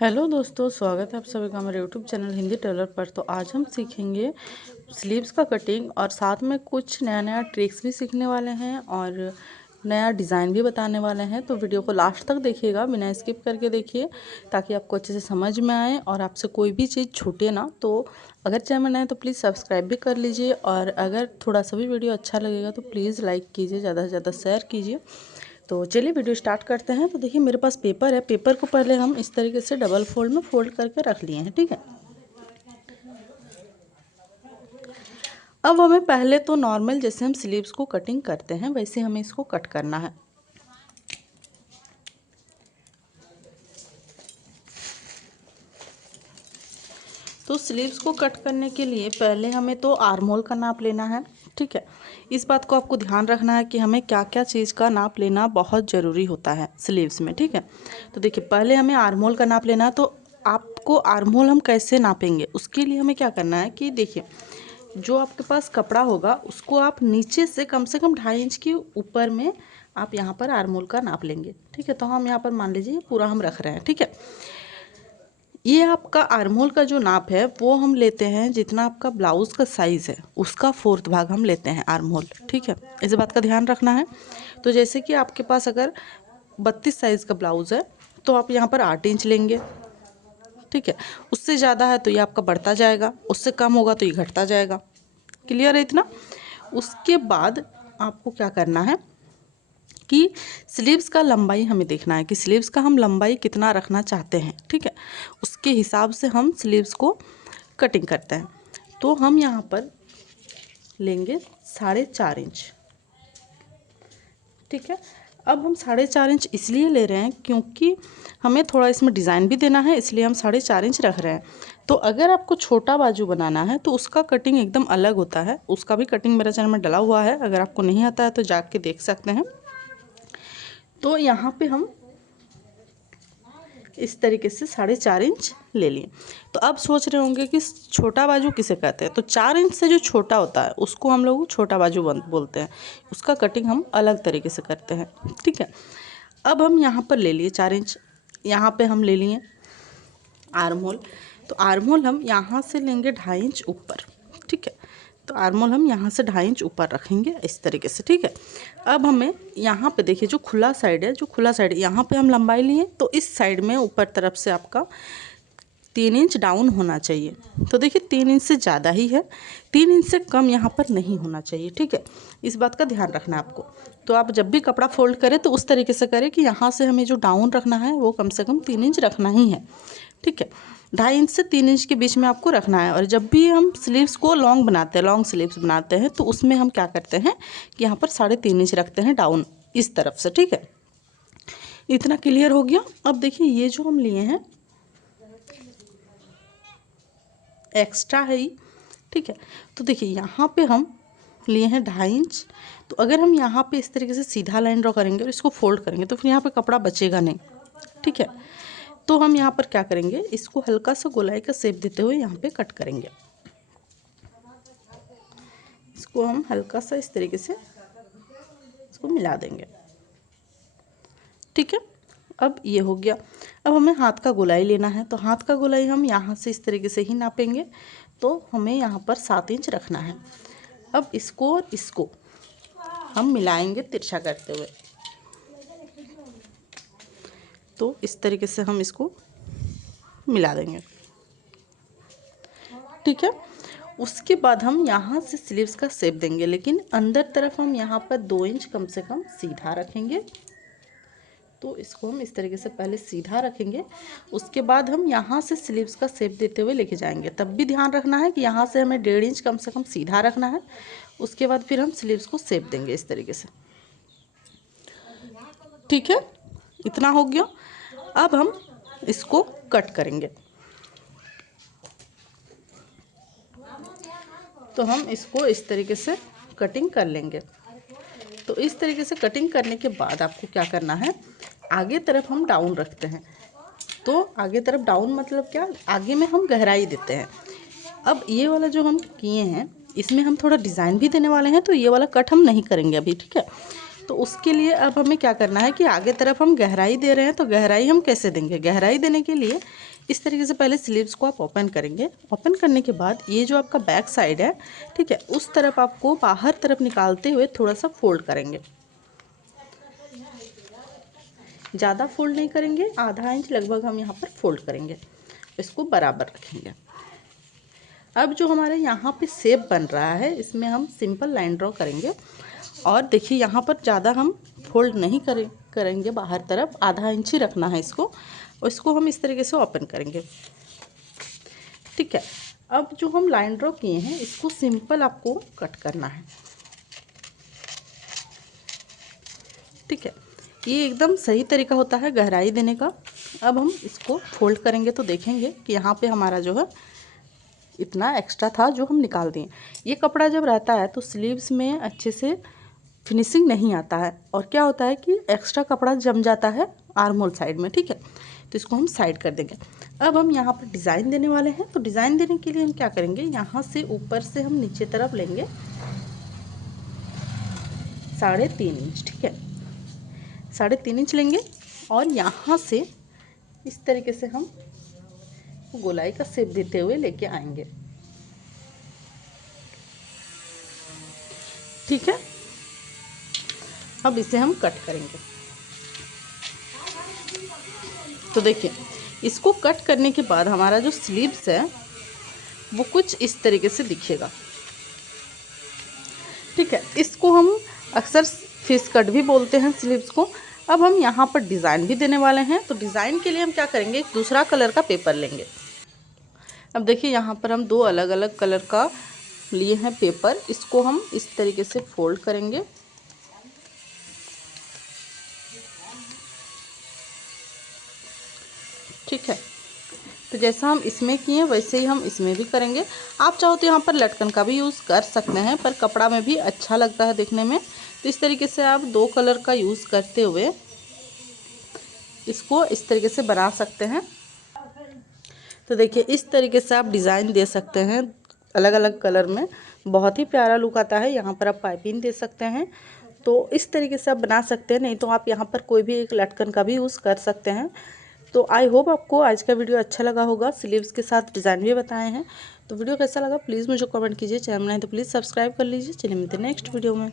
Hello दोस्तों, स्वागत है आप सभी का हमारे यूट्यूब चैनल हिंदी टेलर पर। तो आज हम सीखेंगे स्लीव्स का कटिंग और साथ में कुछ नया नया ट्रिक्स भी सीखने वाले हैं और नया डिज़ाइन भी बताने वाले हैं। तो वीडियो को लास्ट तक देखिएगा, बिना स्किप करके देखिए ताकि आपको अच्छे से समझ में आए और आपसे कोई भी चीज़ छूटे ना। तो अगर चैनल नए तो प्लीज़ सब्सक्राइब भी कर लीजिए और अगर थोड़ा सा भी वीडियो अच्छा लगेगा तो प्लीज़ लाइक कीजिए, ज़्यादा से ज़्यादा शेयर कीजिए। तो चलिए वीडियो स्टार्ट करते हैं। तो देखिए मेरे पास पेपर है, पेपर को पहले हम इस तरीके से डबल फोल्ड में फोल्ड करके रख लिए हैं, ठीक है। अब हमें पहले तो नॉर्मल जैसे हम स्लीव्स को कटिंग करते हैं वैसे हमें इसको कट करना है। तो स्लीव्स को कट करने के लिए पहले हमें तो आर्म होल का नाप लेना है, ठीक है। इस बात को आपको ध्यान रखना है कि हमें क्या क्या चीज़ का नाप लेना बहुत ज़रूरी होता है स्लीव्स में, ठीक है। तो देखिए पहले हमें आर्म होल का नाप लेना है। तो आपको आर्म होल हम कैसे नापेंगे, उसके लिए हमें क्या करना है कि देखिए जो आपके पास कपड़ा होगा उसको आप नीचे से कम 2.5 इंच के ऊपर में आप यहाँ पर आर्म होल का नाप लेंगे, ठीक है। तो हम यहाँ पर मान लीजिए पूरा हम रख रहे हैं, ठीक है। ये आपका आर्म होल का जो नाप है वो हम लेते हैं जितना आपका ब्लाउज़ का साइज़ है उसका 4th भाग हम लेते हैं आर्म होल, ठीक है। इस बात का ध्यान रखना है। तो जैसे कि आपके पास अगर 32 साइज़ का ब्लाउज़ है तो आप यहाँ पर 8 इंच लेंगे, ठीक है। उससे ज़्यादा है तो ये आपका बढ़ता जाएगा, उससे कम होगा तो ये घटता जाएगा। क्लियर है इतना। उसके बाद आपको क्या करना है कि स्लीव्स का लंबाई हमें देखना है कि स्लीव्स का हम लंबाई कितना रखना चाहते हैं, ठीक है। उसके हिसाब से हम स्लीव्स को कटिंग करते हैं। तो हम यहाँ पर लेंगे 4.5 इंच, ठीक है। अब हम 4.5 इंच इसलिए ले रहे हैं क्योंकि हमें थोड़ा इसमें डिज़ाइन भी देना है, इसलिए हम 4.5 इंच रख रहे हैं। तो अगर आपको छोटा बाजू बनाना है तो उसका कटिंग एकदम अलग होता है, उसका भी कटिंग मेरे चैनल में डला हुआ है, अगर आपको नहीं आता है तो जाके देख सकते हैं। तो यहाँ पे हम इस तरीके से 4.5 इंच ले लिए। तो अब सोच रहे होंगे कि छोटा बाजू किसे कहते हैं। तो 4 इंच से जो छोटा होता है उसको हम लोग छोटा बाजू बोलते हैं, उसका कटिंग हम अलग तरीके से करते हैं, ठीक है। अब हम यहाँ पर ले लिए 4 इंच, यहाँ पे हम ले लिए आर्म होल। तो आर्म होल हम यहाँ से लेंगे 2.5 इंच ऊपर, ठीक है। तो आर्म होल हम यहाँ से 2.5 इंच ऊपर रखेंगे इस तरीके से, ठीक है। अब हमें यहाँ पे देखिए जो खुला साइड है, जो खुला साइड यहाँ पे हम लंबाई लिए तो इस साइड में ऊपर तरफ से आपका 3 इंच डाउन होना चाहिए। तो देखिए 3 इंच से ज़्यादा ही है, 3 इंच से कम यहाँ पर नहीं होना चाहिए, ठीक है। इस बात का ध्यान रखना है आपको। तो आप जब भी कपड़ा फोल्ड करें तो उस तरीके से करें कि यहाँ से हमें जो डाउन रखना है वो कम से कम 3 इंच रखना ही है, ठीक है। 2.5 इंच से 3 इंच के बीच में आपको रखना है। और जब भी हम स्लीव्स को लॉन्ग बनाते हैं, लॉन्ग स्लीव्स बनाते हैं तो उसमें हम क्या करते हैं कि यहाँ पर 3.5 इंच रखते हैं डाउन इस तरफ से, ठीक है। इतना क्लियर हो गया। अब देखिए ये जो हम लिए हैं एक्स्ट्रा है ही, ठीक है। तो देखिए यहाँ पे हम लिए हैं 2.5 इंच। तो अगर हम यहाँ पे इस तरीके से सीधा लाइन ड्रॉ करेंगे और इसको फोल्ड करेंगे तो फिर यहाँ पे कपड़ा बचेगा नहीं, ठीक है। तो हम यहाँ पर क्या करेंगे, इसको हल्का सा गोलाई का शेप देते हुए यहाँ पे कट करेंगे। इसको हम हल्का सा इस तरीके से इसको मिला देंगे, ठीक है। अब ये हो गया। अब हमें हाथ का गोलाई लेना है। तो हाथ का गोलाई हम यहाँ से इस तरीके से ही नापेंगे। तो हमें यहाँ पर 7 इंच रखना है। अब इसको और इसको हम मिलाएंगे तिरछा करते हुए। तो इस तरीके से हम इसको मिला देंगे, ठीक है। उसके बाद हम यहाँ से स्लीव्स का शेप देंगे, लेकिन अंदर तरफ हम यहाँ पर 2 इंच कम से कम सीधा रखेंगे। तो इसको हम इस तरीके से पहले सीधा रखेंगे, उसके बाद हम यहाँ से स्लीव्स का शेप देते हुए लेके जाएंगे। तब भी ध्यान रखना है कि यहाँ से हमें 1.5 इंच कम से कम सीधा रखना है। उसके बाद फिर हम स्लीव्स को शेप देंगे इस तरीके से, ठीक है। इतना हो गया। अब हम इसको कट करेंगे। तो हम इसको इस तरीके से कटिंग कर लेंगे। तो इस तरीके से कटिंग करने के बाद आपको क्या करना है, आगे तरफ हम डाउन रखते हैं। तो आगे तरफ डाउन मतलब क्या, आगे में हम गहराई देते हैं। अब ये वाला जो हम किए हैं इसमें हम थोड़ा डिज़ाइन भी देने वाले हैं, तो ये वाला कट हम नहीं करेंगे अभी, ठीक है। तो उसके लिए अब हमें क्या करना है कि आगे तरफ हम गहराई दे रहे हैं, तो गहराई हम कैसे देंगे। गहराई देने के लिए इस तरीके से पहले स्लीव्स को आप ओपन करेंगे। ओपन करने के बाद ये जो आपका बैक साइड है, ठीक है, उस तरफ आपको बाहर तरफ निकालते हुए थोड़ा सा फोल्ड करेंगे। ज़्यादा फोल्ड नहीं करेंगे, आधा इंच लगभग हम यहाँ पर फोल्ड करेंगे, इसको बराबर रखेंगे। अब जो हमारे यहाँ पे शेप बन रहा है, इसमें हम सिंपल लाइन ड्रॉ करेंगे। और देखिए यहाँ पर ज़्यादा हम फोल्ड नहीं करेंगे बाहर तरफ, आधा इंच ही रखना है इसको, और इसको हम इस तरीके से ओपन करेंगे। ठीक है, अब जो हम लाइन ड्रॉ किए हैं इसको सिंपल आपको कट करना है। ठीक है, ये एकदम सही तरीका होता है गहराई देने का। अब हम इसको फोल्ड करेंगे तो देखेंगे कि यहाँ पे हमारा जो है इतना एक्स्ट्रा था जो हम निकाल दिए। ये कपड़ा जब रहता है तो स्लीव्स में अच्छे से फिनिशिंग नहीं आता है, और क्या होता है कि एक्स्ट्रा कपड़ा जम जाता है आर्म होल साइड में। ठीक है, तो इसको हम साइड कर देंगे। अब हम यहाँ पर डिज़ाइन देने वाले हैं, तो डिज़ाइन देने के लिए हम क्या करेंगे, यहाँ से ऊपर से हम नीचे तरफ लेंगे 3.5 इंच। ठीक है, 3.5 इंच लेंगे और यहाँ से इस तरीके से हम गोलाई का शेप देते हुए लेके आएंगे। ठीक है, अब इसे हम कट करेंगे। तो देखिए, इसको कट करने के बाद हमारा जो स्लीव्स है वो कुछ इस तरीके से दिखेगा। ठीक है, इसको हम अक्सर फिश कट भी बोलते हैं स्लीव्स को। अब हम यहाँ पर डिज़ाइन भी देने वाले हैं, तो डिज़ाइन के लिए हम क्या करेंगे, एक दूसरा कलर का पेपर लेंगे। अब देखिए यहाँ पर हम 2 अलग अलग कलर का लिए हैं पेपर, इसको हम इस तरीके से फोल्ड करेंगे। ठीक है, तो जैसा हम इसमें किए वैसे ही हम इसमें भी करेंगे। आप चाहो तो यहाँ पर लटकन का भी यूज़ कर सकते हैं, पर कपड़ा में भी अच्छा लगता है देखने में। तो इस तरीके से आप 2 कलर का यूज़ करते हुए इसको इस तरीके से बना सकते हैं। तो देखिए, इस तरीके से आप डिज़ाइन दे सकते हैं अलग अलग कलर में, बहुत ही प्यारा लुक आता है। यहाँ पर आप पाइपिंग दे सकते हैं, तो इस तरीके से आप बना सकते हैं। नहीं तो आप यहाँ पर कोई भी एक लटकन का भी यूज़ कर सकते हैं। तो आई होप आपको आज का वीडियो अच्छा लगा होगा। स्लीव्स के साथ डिज़ाइन भी बताए हैं। तो वीडियो कैसा लगा प्लीज़ मुझे कमेंट कीजिए। चैनल बनाए तो प्लीज़ सब्सक्राइब कर लीजिए। चलिए मिलते हैं नेक्स्ट वीडियो में।